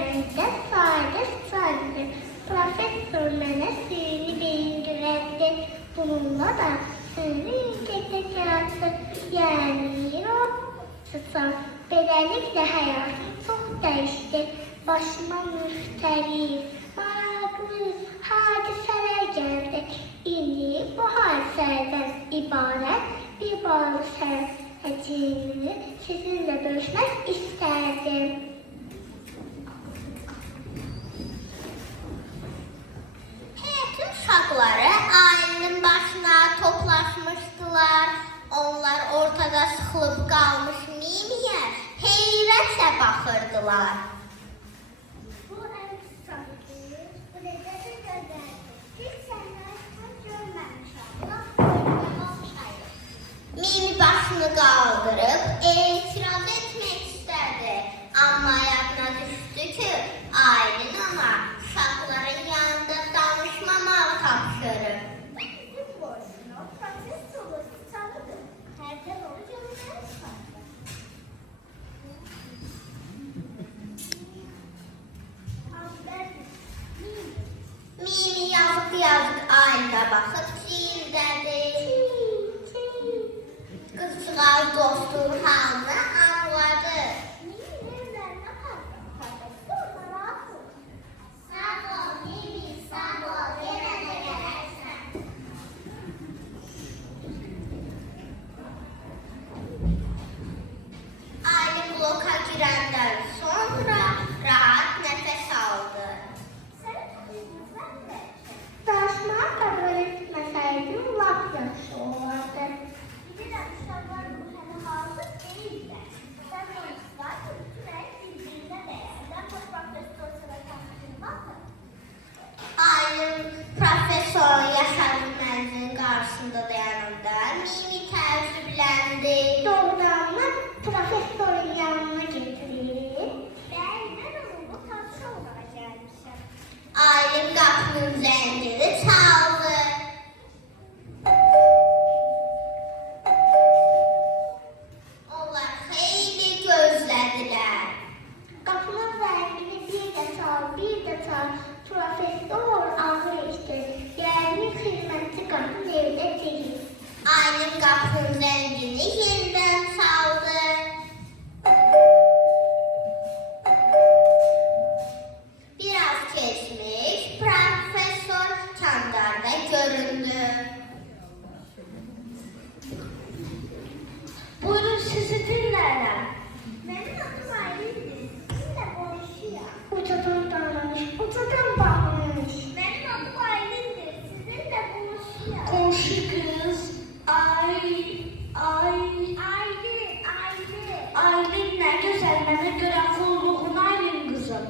yerinde sade. Profesör mənə sihirli beyin güvəndi. Bununla da sihirli yüksəklik yarattı. Yəni robotsan. Beləliklə həyatım çox dəyişdi. Başıma müxtəlif, maraqlı hadisələr gəldi. İndi bu hadisələrdən ibarət bir bağlı sərhəcini sizinlə bölüşmək istərdim. Həyatın uşaqları ailənin başına toplaşmışdılar. Onlar ortada sıxılıb qalmış Mimiyə heyrətlə baxırdılar. Bu ən qısadır, bu necədir gözəldir. Biz sənləri tam görməmişəm, laf oynamışayıq. Mimi başını qaldırıb etiraz etmək istədi. Amma yadına düşdü ki, Aylin ona uşaqların yanında danışmamağı tapşırıb. Bizim boşuna profesörü tanıdım. Hərdən onu görməyə çıxardı. Mimi yazıq Aylinə baxıb cildədi. Qızcığaz dostluğun halını anladı. Sağ ol Mimi, sağ ol, yenə də gələrsən. Aylin bloka girəndən sonra rahat nəfəs aldı. Danışmağı qəbul etməsəydim, lap yaxşı olardı. Bilirəm, uşaqlar bu hələ hazır deyillər. Sən konuşlar, bütün bir-birinə dəyərlər. Xoşbaxt restorasına tanışılmazdır. Aylin profesorun yaşadığı mənzilin qarşısında dayananda Mimi təəccübləndi. Doğrudanmı profesörün yanına getirir? Bəli, mən onunla tanış olmağa gəlmişəm. Aylin qapının zəngini çaldı. Onlar xeyli gözlədilər. Qapının zəngini bir də çal. Profesör ağır işdir. Yəni xidmətçi qapının evdə deyil. Aylin qapının zəngini yenidən çaldı. Biraz keçmiş, profesör çandarda göründü. Buyurun, sizi dinlərəm. Mənim adım Aylindir. Sizinlə qonşuyam. Ucadan davranış, ucadan bağlanış. Mənim adım Aylindir. Sizinlə qonşuyam. Komşu kız, Aylin ne güzel, bana göre kulluğun Aylin kızım.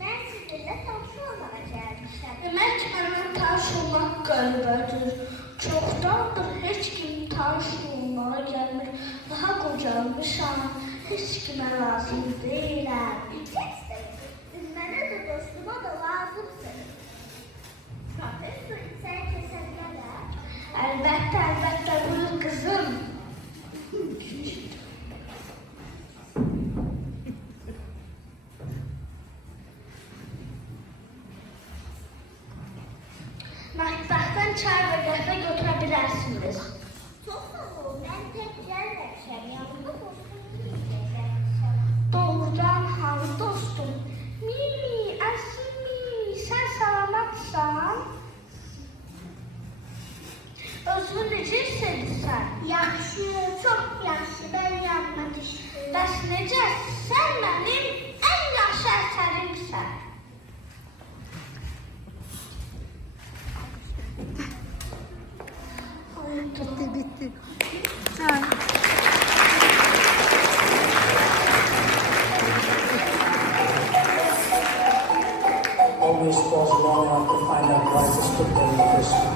Mən sizinlə tanış olmağa gəlmişəm. Demek bana tanış olmak qəlbədir. Çoxdandır heç kim tanış olmağa gəlmir. Daha qocalmışam, heç kimə lazım deyiləm. Siz mənə də dostuma da lazımsınız. Profesör səni kəsə bilərlər. Əlbəttə, buyur kızım. Mətbəxdən çay və qəhvə götürə bilərsiniz. Çox sağ ol, mən tək gəlməmişəm. Yanımda dostum gəlmişəm. Doğrudan hanı dostum? Mimi, Əsmi, sən salamatsan? Özünü necə hissedirsən? Yaxşı, çox yaxşı. Mən yanına düşdüm. Bəs necə? Sən mənim ən yaxşı əsərimsən. Bitti. Always falls long enough to find out why I just took them with this.